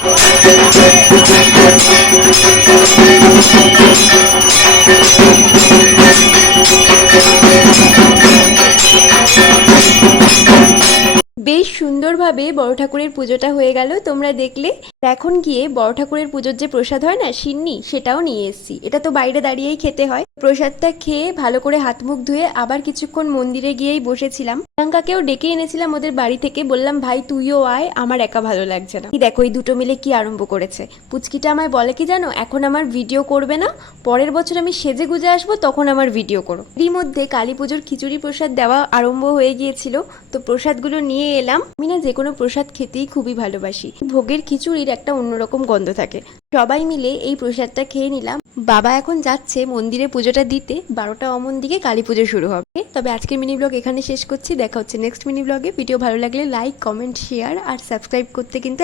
বেশ সুন্দরভাবে বড় ঠাকুরের পুজোটা হয়ে গেল, তোমরা দেখলে। এখন গিয়ে বড় ঠাকুরের পুজোর যে প্রসাদ হয় না, সিন্নি, সেটাও নিয়ে এসেছি। এটা তো বাইরে দাঁড়িয়েই খেতে হয়। প্রসাদটা খেয়ে ভালো করে হাত মুখ ধুয়ে আবার কিছুক্ষণ মন্দিরে গিয়েই বসেছিলাম। প্রিয়াঙ্কাকেও ডেকে এনেছিলাম ওদের বাড়ি থেকে, বললাম ভাই তুইও আয়, আমার একা ভালো লাগছে না। দেখো এই দুটো মিলে কি আরম্ভ করেছে। পুচকিটা আমায় বলে কি জানো, এখন আমার ভিডিও করবে না, পরের বছর আমি সেজে গুজে আসবো, তখন আমার ভিডিও করো। এরই মধ্যে কালী পুজোর খিচুড়ি প্রসাদ দেওয়া আরম্ভ হয়ে গিয়েছিল। তো প্রসাদগুলো নিয়ে এলাম। আমি না যে কোনো প্রসাদ খেতেই খুবই ভালোবাসি। ভোগের খিচুড়ির একটা অন্যরকম গন্ধ থাকে। সবাই মিলে এই প্রসাদটা খেয়ে নিলাম। বাবা এখন যাচ্ছে মন্দিরে পুজোটা দিতে, 12টা অমন দিকে কালী পুজো শুরু হবে। তবে আজকের মিনি ব্লগ এখানে শেষ করছি। দেখা হচ্ছে নেক্সট মিনি ব্লগে। ভিডিও ভালো লাগলে লাইক, কমেন্ট, শেয়ার আর সাবস্ক্রাইব করতে কিন্তু